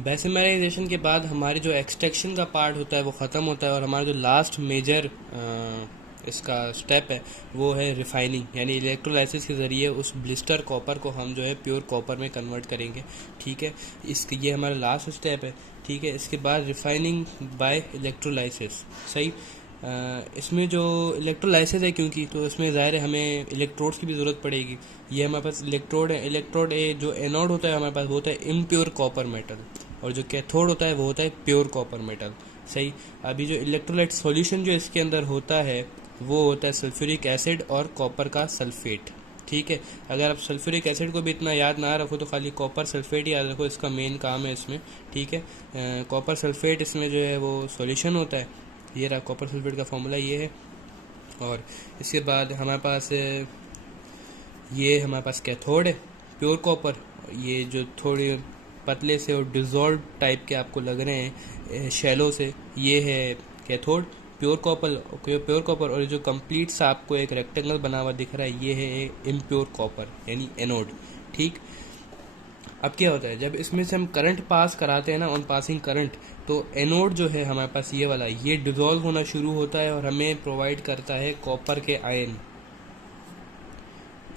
Bessemerisation के बाद हमारी जो एक्सट्रैक्शन का पार्ट होता है वो ख़त्म होता है, और हमारा जो लास्ट मेजर इसका स्टेप है वो है रिफाइनिंग, यानी इलेक्ट्रोलाइसिस के ज़रिए उस ब्लिस्टर कॉपर को हम जो है प्योर कॉपर में कन्वर्ट करेंगे। ठीक है, ये हमारा लास्ट स्टेप है। ठीक है, इसके बाद रिफाइनिंग बाय इलेक्ट्रोलाइसिस। सही। इसमें जो इलेक्ट्रोलाइसिस है, क्योंकि तो इसमें ज़ाहिर है हमें इलेक्ट्रोड्स की भी ज़रूरत पड़ेगी। ये हमारे पास इलेक्ट्रोड है। इलेक्ट्रोड ए जो एनोड होता है हमारे पास वो होता है इम्प्योर कॉपर मेटल, और जो कैथोड होता है वो होता है प्योर कॉपर मेटल। सही। अभी जो इलेक्ट्रोलाइट सॉल्यूशन जो इसके अंदर होता है वो होता है सल्फ्यूरिक एसिड और कॉपर का सल्फेट। ठीक है, अगर आप सल्फ्यूरिक एसिड को भी इतना याद ना रखो तो खाली कॉपर सल्फेट याद रखो, इसका मेन काम है इसमें। ठीक है, कॉपर सल्फेट इसमें जो है वो सॉल्यूशन होता है। ये रहा कॉपर सल्फेट का फॉर्मूला, ये है। और इसके बाद हमारे पास ये हमारे पास कैथोड है प्योर कॉपर। ये जो थोड़े पतले से और डिजॉल्व टाइप के आपको लग रहे हैं शैलो से, ये है कैथोड प्योर कॉपर। और जो कंप्लीट सा आपको एक रेक्टेंगल बना हुआ दिख रहा है ये है इम्प्योर कॉपर यानी एनोड। ठीक। अब क्या होता है, जब इसमें से हम करंट पास कराते हैं ना, ऑन पासिंग करंट, तो एनोड जो है हमारे पास ये वाला, ये डिजॉल्व होना शुरू होता है और हमें प्रोवाइड करता है कॉपर के आयन।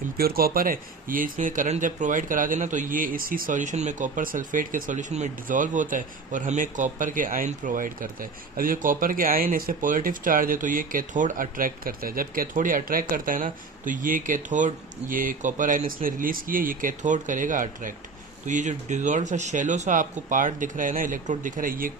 इम्प्योर कॉपर है ये, इसमें करंट जब प्रोवाइड करा देना तो ये इसी सॉल्यूशन में कॉपर सल्फेट के सॉल्यूशन में डिजॉल्व होता है और हमें कॉपर के आयन प्रोवाइड करता है। अब जो कॉपर के आयन इससे पॉजिटिव चार्ज है तो ये कैथोड अट्रैक्ट करता है। जब कैथोड ये अट्रैक्ट करता है ना, तो ये कैथोड, ये कॉपर आयन इसने रिलीज किए, ये कैथोड करेगा अट्रैक्ट। तो ये जो डिजॉल्व सा शैलो सा आपको पार्ट दिख रहा है ना, इलेक्ट्रोड दिख रहा है, ये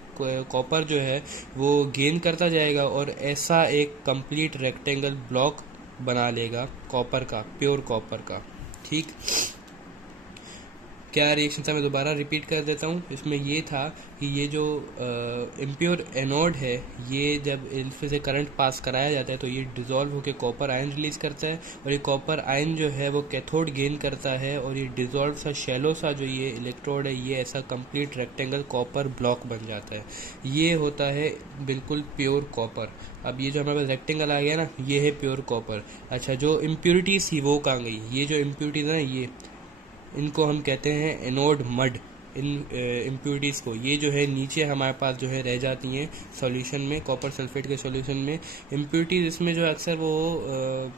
कॉपर जो है वो गेन करता जाएगा और ऐसा एक कंप्लीट रेक्टेंगल ब्लॉक बना लेगा कॉपर का, प्योर कॉपर का। ठीक। क्या रिएक्शन था मैं दोबारा रिपीट कर देता हूँ। इसमें ये था कि ये जो इम्प्योर एनोड है, ये जब इसमें से करंट पास कराया जाता है तो ये डिजॉल्व होकर कॉपर आयन रिलीज करता है, और ये कॉपर आयन जो है वो कैथोड गेन करता है, और ये डिजॉल्व सा शैलो सा जो ये इलेक्ट्रोड है ये ऐसा कंप्लीट रेक्टेंगल कॉपर ब्लॉक बन जाता है। ये होता है बिल्कुल प्योर कॉपर। अब ये जो हमारे पास रेक्टेंगल आ गया ना, ये है प्योर कॉपर। अच्छा, जो इम्प्योरिटीज़ थी वो कहाँ गई? ये जो इम्प्योरिटीज़ है ना, ये इनको हम कहते हैं एनोड मड। इन इम्प्योरिटीज़ को ये जो है नीचे हमारे पास जो है रह जाती हैं सॉल्यूशन में, कॉपर सल्फेट के सॉल्यूशन में। इम्प्योरिटीज़ इसमें जो अक्सर वो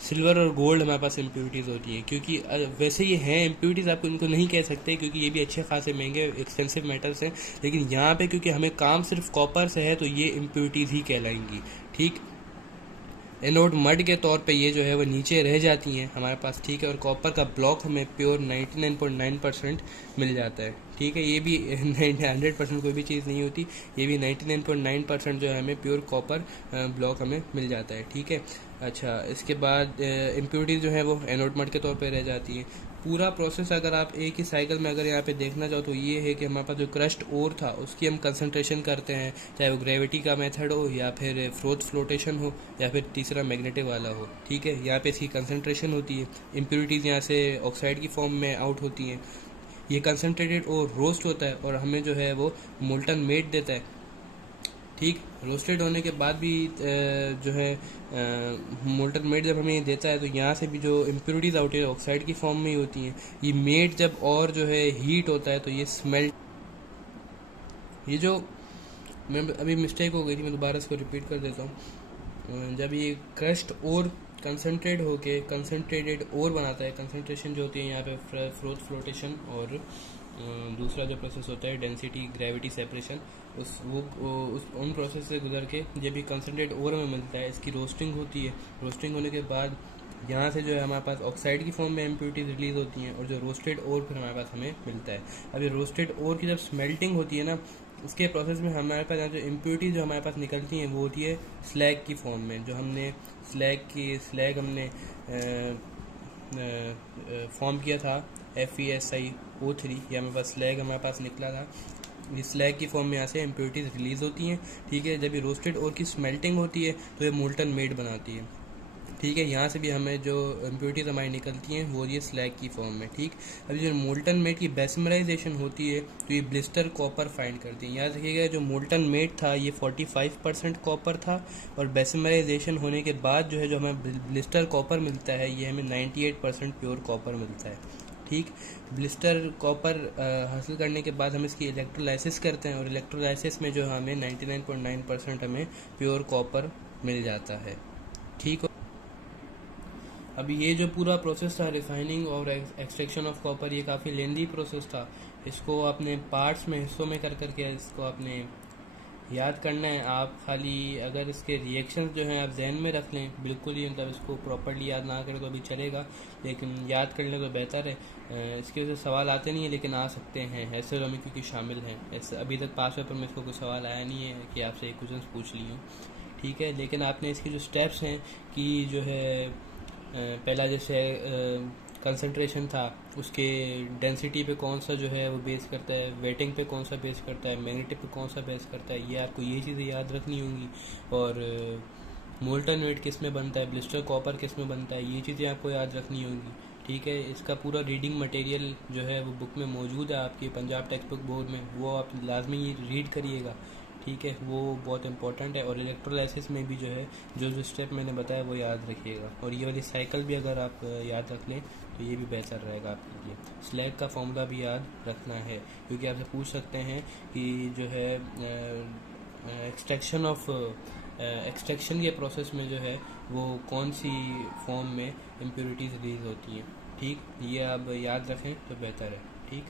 सिल्वर और गोल्ड हमारे पास इम्प्योरिटीज़ होती हैं, क्योंकि वैसे ये हैं इम्प्योरिटीज़, आपको इनको नहीं कह सकते क्योंकि ये भी अच्छे खासे महंगे एक्सपेंसिव मेटल्स हैं, लेकिन यहाँ पे क्योंकि हमें काम सिर्फ कॉपर से है तो ये इम्प्योरिटीज़ ही कहलाएंगी। ठीक। एनोड मड के तौर पे ये जो है वो नीचे रह जाती हैं हमारे पास। ठीक है, और कॉपर का ब्लॉक हमें प्योर 99.9% मिल जाता है। ठीक है, ये भी 100% कोई भी चीज़ नहीं होती, ये भी 99.9% जो है हमें प्योर कॉपर ब्लॉक हमें मिल जाता है। ठीक है। अच्छा, इसके बाद इम्प्योरिटीज़ जो है वो एनोड मड के तौर पे रह जाती हैं। पूरा प्रोसेस अगर आप एक ही साइकिल में अगर यहाँ पे देखना चाहो तो ये है कि हमारे पास जो क्रस्ट ओर था उसकी हम कंसंट्रेशन करते हैं, चाहे वो ग्रेविटी का मेथड हो या फिर फ्रोथ फ्लोटेशन हो या फिर तीसरा मैग्नेटिक वाला हो। ठीक है, यहाँ पे इसकी कंसंट्रेशन होती है। इम्प्योरिटीज़ यहाँ से ऑक्साइड की फॉर्म में आउट होती हैं। ये कंसनट्रेटेड और रोस्ट होता है और हमें जो है वो मोल्टन मेड देता है। ठीक। रोस्टेड होने के बाद भी जो है मोल्टन मेड जब हमें देता है तो यहाँ से भी जो इम्प्योरिटीज़ आउट है ऑक्साइड की फॉर्म में ही होती हैं। ये मेड जब और जो है हीट होता है तो ये स्मेल्ट, ये जो मैं अभी मिस्टेक हो गई थी, मैं दोबारा इसको रिपीट कर देता हूँ। जब ये क्रस्ट और कंसनट्रेट होके कंसनट्रेटेड और बनाता है, कंसनट्रेशन जो होती है यहाँ पे फ्रोथ फ्लोटेशन, और दूसरा जो प्रोसेस होता है डेंसिटी ग्रेविटी सेपरेशन, उस उन प्रोसेस से गुजर के जब भी कंसनट्रेट और हमें मिलता है, इसकी रोस्टिंग होती है। रोस्टिंग होने के बाद यहाँ से जो है हमारे पास ऑक्साइड की फॉर्म में इम्प्योरिटीज रिलीज होती हैं, और जो रोस्टेड और फिर हमारे पास हमें मिलता है। अब ये रोस्टेड और की जब स्मेल्टिंग होती है ना, उसके प्रोसेस में हमारे पास जो इम्प्योरिटीज जो हमारे पास निकलती हैं वो होती है स्लैग की फॉर्म में। जो हमने स्लैग हमने फॉर्म किया था FeSiO3, या हमारे पास स्लैग हमारे पास निकला था, इस स्लैग की फॉर्म में यहाँ से इम्प्योरिटीज रिलीज होती हैं। ठीक है, जब ये रोस्टेड और की स्मेल्टिंग होती है तो ये मोल्टन मेड बनाती है। ठीक है, यहाँ से भी हमें जो इम्प्योरिटीज हमारी निकलती हैं वो ये स्लैग की फॉर्म में। ठीक। अभी जो मोल्टन मेड की बेसिमराइजेशन होती है तो ये ब्लिस्टर कॉपर फाइंड करती है। यहाँ देखिएगा जो मोल्टन मेड था ये 45% कॉपर था, और बेसिमराइजेशन होने के बाद जो है जो हमें ब्लिस्टर कॉपर मिलता है ये हमें 98% प्योर कॉपर मिलता है। ठीक। ब्लिस्टर कॉपर हासिल करने के बाद हम इसकी इलेक्ट्रोलाइसिस करते हैं और इलेक्ट्रोलाइसिस में जो हमें 99.9% हमें प्योर कॉपर मिल जाता है। ठीक। अभी ये जो पूरा प्रोसेस था रिफाइनिंग और एक्सट्रैक्शन ऑफ कॉपर, ये काफ़ी लेंदी प्रोसेस था। इसको अपने पार्ट्स में, हिस्सों में कर करके इसको आपने याद करना है। आप खाली अगर इसके रिएक्शंस जो हैं आप जहन में रख लें, बिल्कुल ही मतलब इसको प्रॉपर्ली याद ना करें तो भी चलेगा, लेकिन याद कर लें तो बेहतर है। इसके वजह से सवाल आते नहीं है लेकिन आ सकते हैं, ऐसे में क्योंकि शामिल हैं। ऐसे अभी तक पास पेपर में इसको कोई सवाल आया नहीं है कि आपसे एक क्वेश्चन पूछ लिए। ठीक है, लेकिन आपने इसके जो स्टेप्स हैं कि जो है पहला जैसे कंसंट्रेशन था, उसके डेंसिटी पे कौन सा जो है वो बेस करता है, वेटिंग पे कौन सा बेस करता है, मैग्नेटिक पे कौन सा बेस करता है, ये आपको ये चीज़ें याद रखनी होंगी। और मोल्टन वेट किस में बनता है, ब्लिस्टर कॉपर किस में बनता है, ये चीज़ें आपको याद रखनी होंगी। ठीक है, इसका पूरा रीडिंग मटेरियल जो है वो बुक में मौजूद है आपकी पंजाब टेक्स्ट बुक बोर्ड में, वो आप लाजमी रीड करिएगा। ठीक है, वो बहुत इंपॉर्टेंट है। और इलेक्ट्रोलाइसिस में भी जो है जो जो स्टेप मैंने बताया वो याद रखिएगा। और ये वाली साइकिल भी अगर आप याद रख लें तो ये भी बेहतर रहेगा आपके लिए। स्लैग का फॉर्मूला भी याद रखना है, क्योंकि आपसे पूछ सकते हैं कि जो है एक्सट्रैक्शन के प्रोसेस में जो है वो कौन सी फॉर्म में इम्प्योरिटीज़ रिलीज होती हैं। ठीक, ये आप याद रखें तो बेहतर है। ठीक।